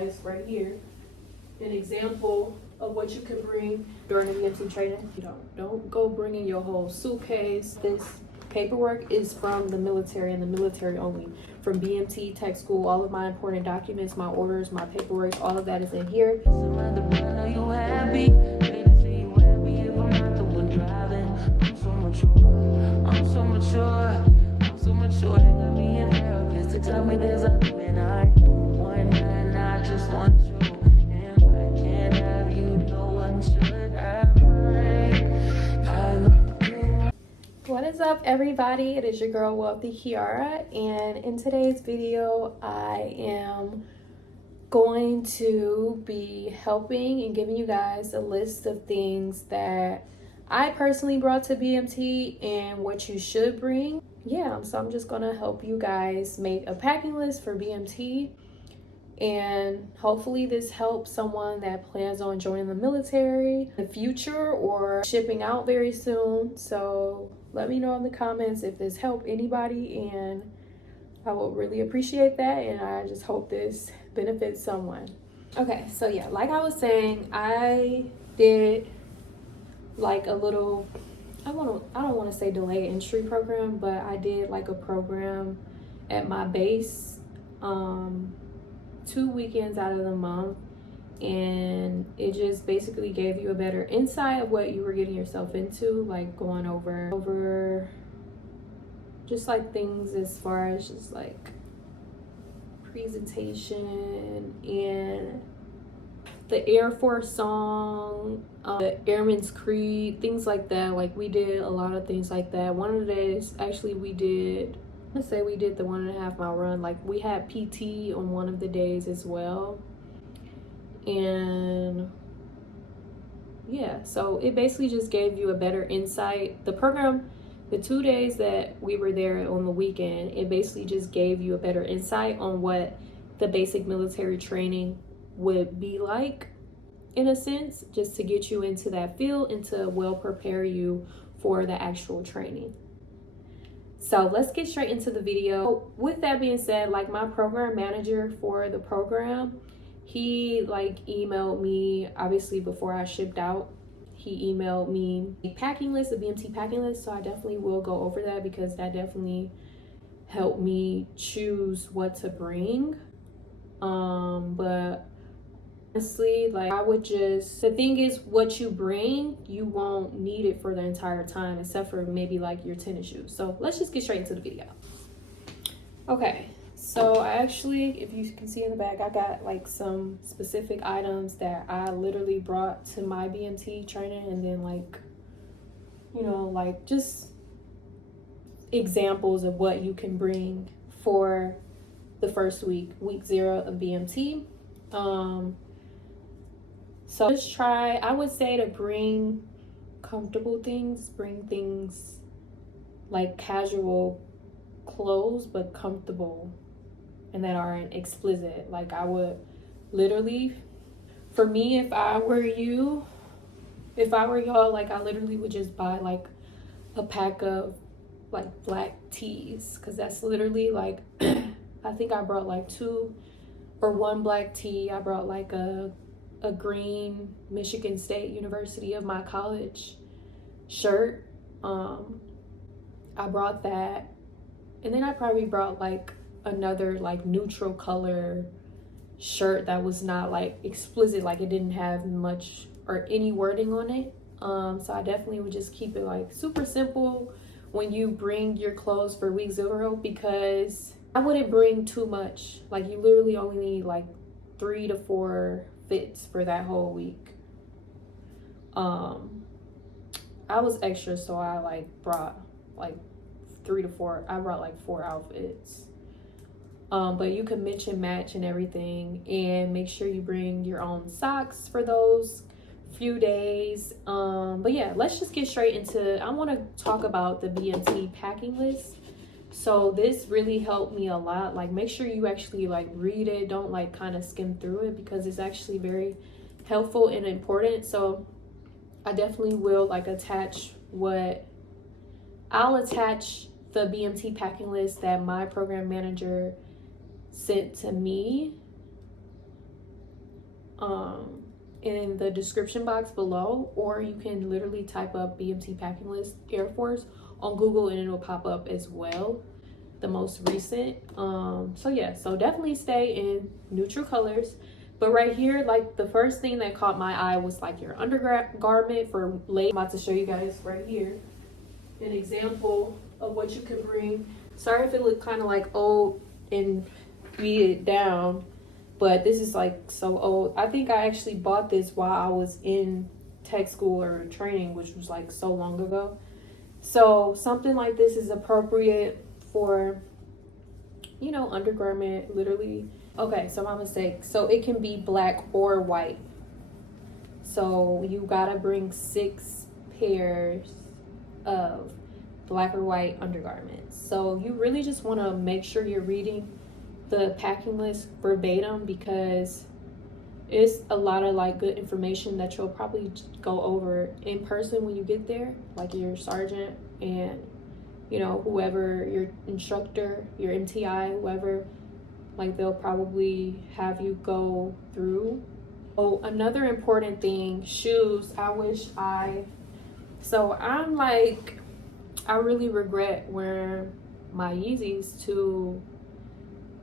guys right here an example of what you can bring during the BMT training. You don't go bringing your whole suitcase. This paperwork is from the military and the military only. From BMT, tech school, all of my important documents, my orders, my paperwork, all of that is in here. Tell me there's a and I one and I just want you. And if I can't have you, no one should have mine. What is up, everybody? It is your girl Wealthy Kiara, and in today's video I am going to be helping and giving you guys a list of things that I personally brought to BMT and what you should bring. Yeah, so I'm just gonna help you guys make a packing list for BMT, and hopefully this helps someone that plans on joining the military in the future or shipping out very soon. So let me know in the comments if this helped anybody, and I will really appreciate that, and I just hope this benefits someone. Okay, so yeah, like I was saying, I did like a little, I don't want to say delay entry program, but I did like a program at my base 2 weekends out of the month, and it just basically gave you a better insight of what you were getting yourself into, like going over just like things as far as just like presentation and the Air Force song, the Airman's Creed, things like that. Like we did a lot of things like that. One of the days, actually, we did the 1.5 mile run. Like we had PT on one of the days as well. And yeah, so it basically just gave you a better insight. The program, the 2 days that we were there on the weekend, it basically just gave you a better insight on what the basic military training would be like, in a sense, just to get you into that field and to well prepare you for the actual training. So let's get straight into the video. With that being said, like my program manager for the program, he like emailed me, obviously before I shipped out, he emailed me a packing list, a BMT packing list. So I definitely will go over that because that definitely helped me choose what to bring. But honestly, like I would just, the thing is, what you bring, you won't need it for the entire time except for maybe like your tennis shoes. So let's just get straight into the video. Okay, so I actually, if you can see in the back, I got like some specific items that I literally brought to my BMT training, and then like, you know, like just examples of what you can bring for the first week 0 of BMT. So just try, I would say, to bring comfortable things, bring things like casual clothes, but comfortable and that aren't explicit. Like I would literally, for me, if I were y'all, like I literally would just buy like a pack of like black tees, because that's literally like, I think I brought like 2 or 1 black tee. I brought like a green Michigan State University of my college shirt. I brought that, and then I probably brought like another like neutral color shirt that was not like explicit, like it didn't have much or any wording on it. So I definitely would just keep it like super simple when you bring your clothes for week 0, because I wouldn't bring too much. Like you literally only need like 3 to 4 fits for that whole week. I was extra, so I like brought like 3 to 4. I brought like 4 outfits. But you can mix and match and everything, and make sure you bring your own socks for those few days. But yeah, let's just get straight into, I want to talk about the BMT packing list. So this really helped me a lot. Like make sure you actually like read it, don't like kind of skim through it, because it's actually very helpful and important. So I definitely will like attach the BMT packing list that my program manager sent to me in the description box below, or you can literally type up BMT packing list Air Force on Google and it'll pop up as well, the most recent. So yeah, so definitely stay in neutral colors. But right here, like the first thing that caught my eye was like your undergarment for late. I'm about to show you guys right here an example of what you can bring. Sorry if it looked kind of like old and beat it down, but this is like so old. I think I actually bought this while I was in tech school or training, which was like so long ago. So something like this is appropriate for, you know, undergarment, literally. Okay, so my mistake. So it can be black or white. So you gotta bring 6 pairs of black or white undergarments. So you really just want to make sure you're reading the packing list verbatim, because it's a lot of like good information that you'll probably go over in person when you get there, like your sergeant and, you know, whoever your instructor, your MTI, whoever, like they'll probably have you go through. Oh, another important thing, shoes. So I'm like, I really regret wearing my Yeezys to,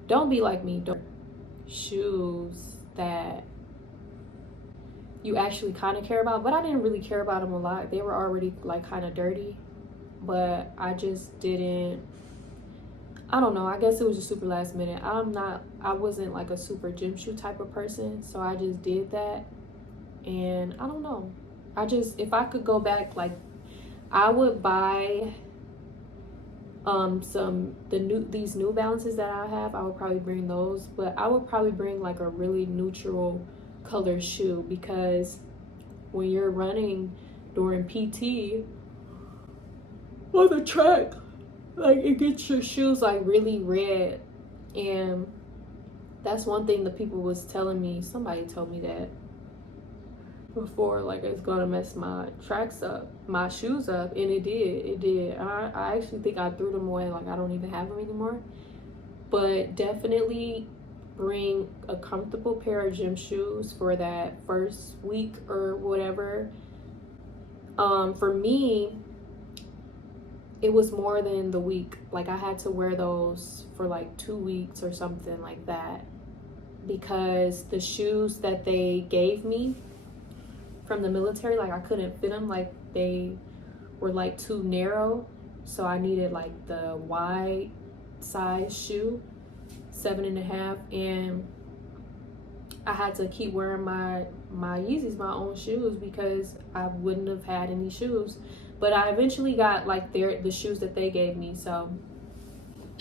don't be like me, don't shoes that you actually kind of care about. But I didn't really care about them a lot. They were already like kind of dirty, but I just didn't, I don't know, I guess it was just super last minute. I wasn't like a super gym shoe type of person, so I just did that. And I don't know, if I could go back, like I would buy these New Balances that I have. I would probably bring those, but I would probably bring like a really neutral color shoe, because when you're running during PT on the track, like it gets your shoes like really red. And that's one thing the people was telling me, somebody told me that before, like it's gonna mess my tracks up, my shoes up, and it did. I actually think I threw them away, like I don't even have them anymore. But definitely bring a comfortable pair of gym shoes for that first week or whatever. For me, it was more than the week. Like I had to wear those for like 2 weeks or something like that, because the shoes that they gave me from the military, like I couldn't fit them, like they were like too narrow. So I needed like the wide size shoe, 7.5, and I had to keep wearing my Yeezys, my own shoes, because I wouldn't have had any shoes. But I eventually got like the shoes that they gave me. So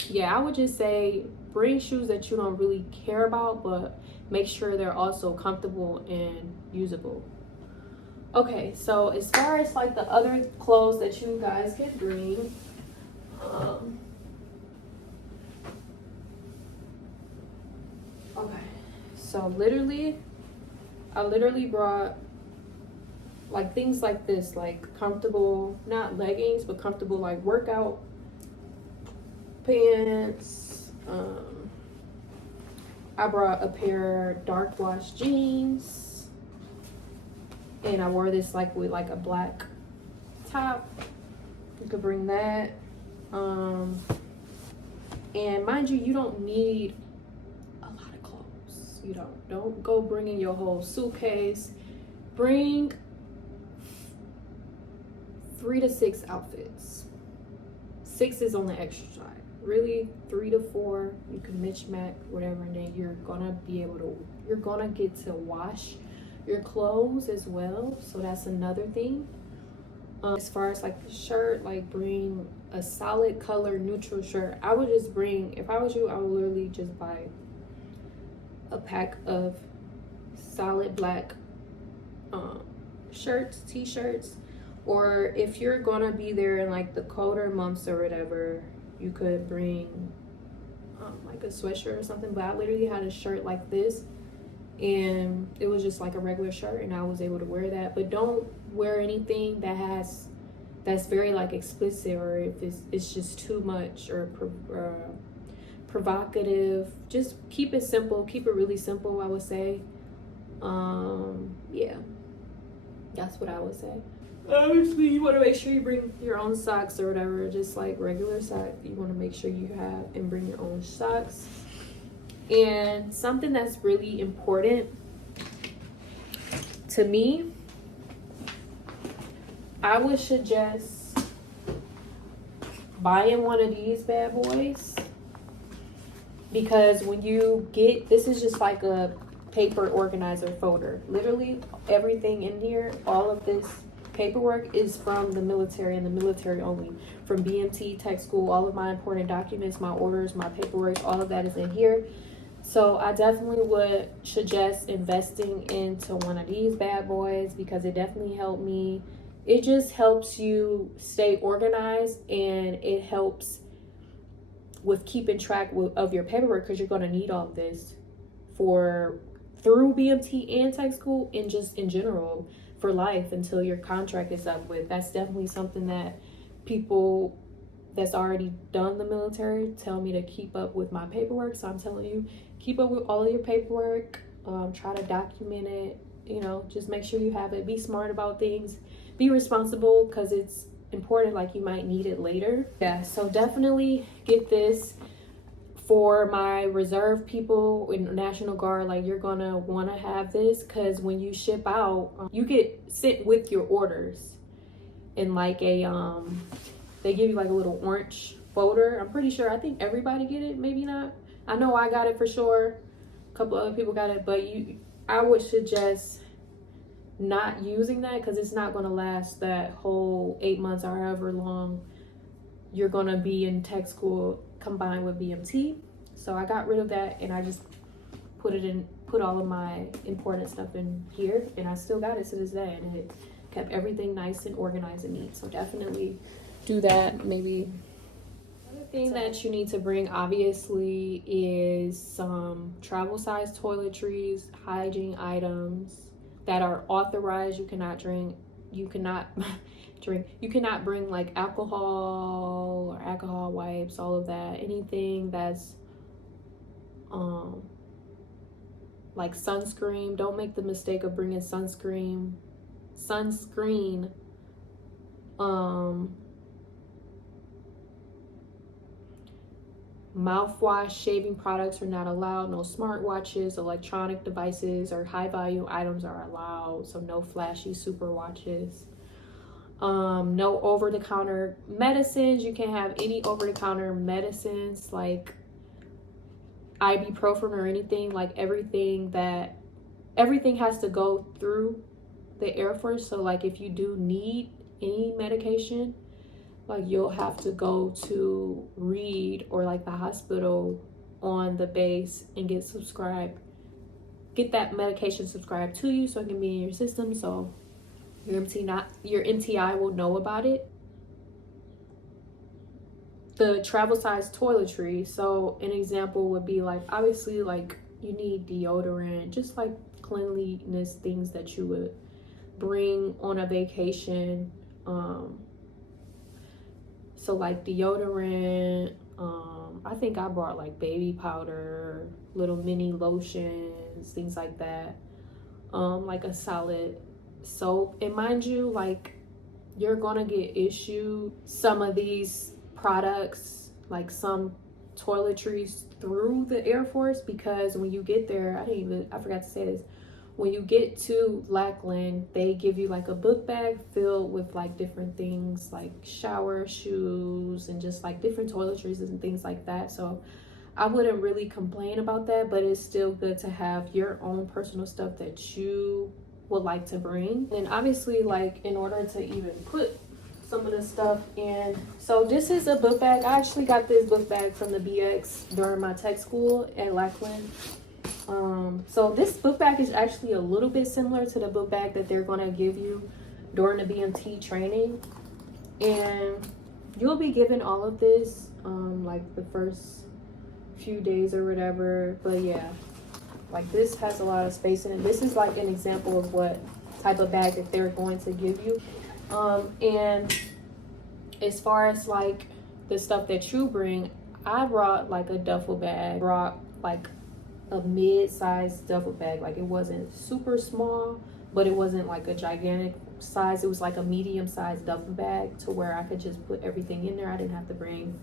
yeah, I would just say bring shoes that you don't really care about, but make sure they're also comfortable and usable. Okay, so as far as like the other clothes that you guys can bring, okay, so I literally brought like things like this, like comfortable, not leggings, but comfortable like workout pants. I brought a pair of dark wash jeans, and I wore this like with like a black top. You could bring that. And mind you, you don't need a lot of clothes. You don't go bringing your whole suitcase. Bring 3 to 6 outfits. 6 is on the extra side. Really, 3 to 4, you can match whatever, and then you're gonna get to wash your clothes as well. So that's another thing. As far as like the shirt, like bring a solid color neutral shirt. I would just bring, if I was you, I would literally just buy a pack of solid black shirts, t-shirts. Or if you're gonna be there in like the colder months or whatever, you could bring like a sweatshirt or something. But I literally had a shirt like this, and it was just like a regular shirt, and I was able to wear that. But don't wear anything that's very like explicit, or if it's just too much or provocative. Just keep it simple, keep it really simple, I would say. Yeah, that's what I would say. Obviously, you want to make sure you bring your own socks or whatever, just like regular socks. You want to make sure you have and bring your own socks. And something that's really important to me, I would suggest buying one of these bad boys, because when you get, this is just like a paper organizer folder. Literally everything in here, all of this paperwork is from the military and the military only. From BMT, tech school, all of my important documents, my orders, my paperwork, all of that is in here. So I definitely would suggest investing into one of these bad boys, because it definitely helped me. It just helps you stay organized, and it helps with keeping track of your paperwork, because you're going to need all of this through BMT and tech school, and just in general for life until your contract is up with. That's definitely something that people that's already done the military tell me, to keep up with my paperwork. So I'm telling you, keep up with all of your paperwork. Try to document it, just make sure you have it. Be smart about things, be responsible, because it's important, like you might need it later. Yeah, so definitely get this. For my reserve people in National Guard, like, you're gonna want to have this, because when you ship out, you get sent with your orders in like a they give you like a little orange folder. I'm pretty sure, I think everybody get it, maybe not. I know I got it for sure, a couple other people got it, but I would suggest not using that, because it's not going to last that whole 8 months or however long you're going to be in tech school combined with BMT. So I got rid of that, and I just put all of my important stuff in here, and I still got it to this day, and it kept everything nice and organized and neat. So definitely do that. Maybe another thing that you need to bring, obviously, is some travel size toiletries, hygiene items that are authorized. You cannot bring like alcohol or alcohol wipes, all of that. Anything that's like sunscreen. Don't make the mistake of bringing sunscreen. Mouthwash, shaving products are not allowed. No smartwatches, electronic devices, or high value items are allowed. So no flashy super watches. No over-the-counter medicines. You can't have any over-the-counter medicines like ibuprofen or anything. Like everything has to go through the Air Force. So like if you do need any medication, like you'll have to go to Reed or like the hospital on the base and get that medication subscribed to you, so it can be in your system, so your MTI will know about it. The travel size toiletry. So an example would be like, obviously, like you need deodorant, just like cleanliness things that you would bring on a vacation. So like deodorant, I think I brought like baby powder, little mini lotions, things like that. Like a solid soap. And mind you, like you're gonna get issued some of these products, like some toiletries, through the Air Force, because when you get there, I forgot to say this, when you get to Lackland, they give you like a book bag filled with like different things, like shower shoes and just like different toiletries and things like that. So I wouldn't really complain about that, but it's still good to have your own personal stuff that you would like to bring. And obviously, like in order to even put some of the stuff in, so this is a book bag. I actually got this book bag from the BX during my tech school at Lackland. So this book bag is actually a little bit similar to the book bag that they're going to give you during the BMT training, and you'll be given all of this like the first few days or whatever. But yeah, like this has a lot of space in it. This is like an example of what type of bag that they're going to give you. And as far as like the stuff that you bring, I brought like a duffel bag, brought like a mid-sized duffel bag. Like, it wasn't super small, but it wasn't like a gigantic size. It was like a medium-sized duffel bag to where I could just put everything in there. I didn't have to bring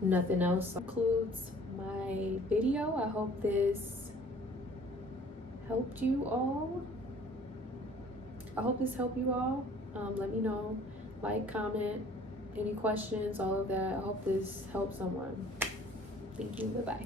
nothing else. That concludes my video. I hope this helped you all. Let me know, like, comment, any questions, all of that. I hope this helps someone. Thank you. Bye-bye.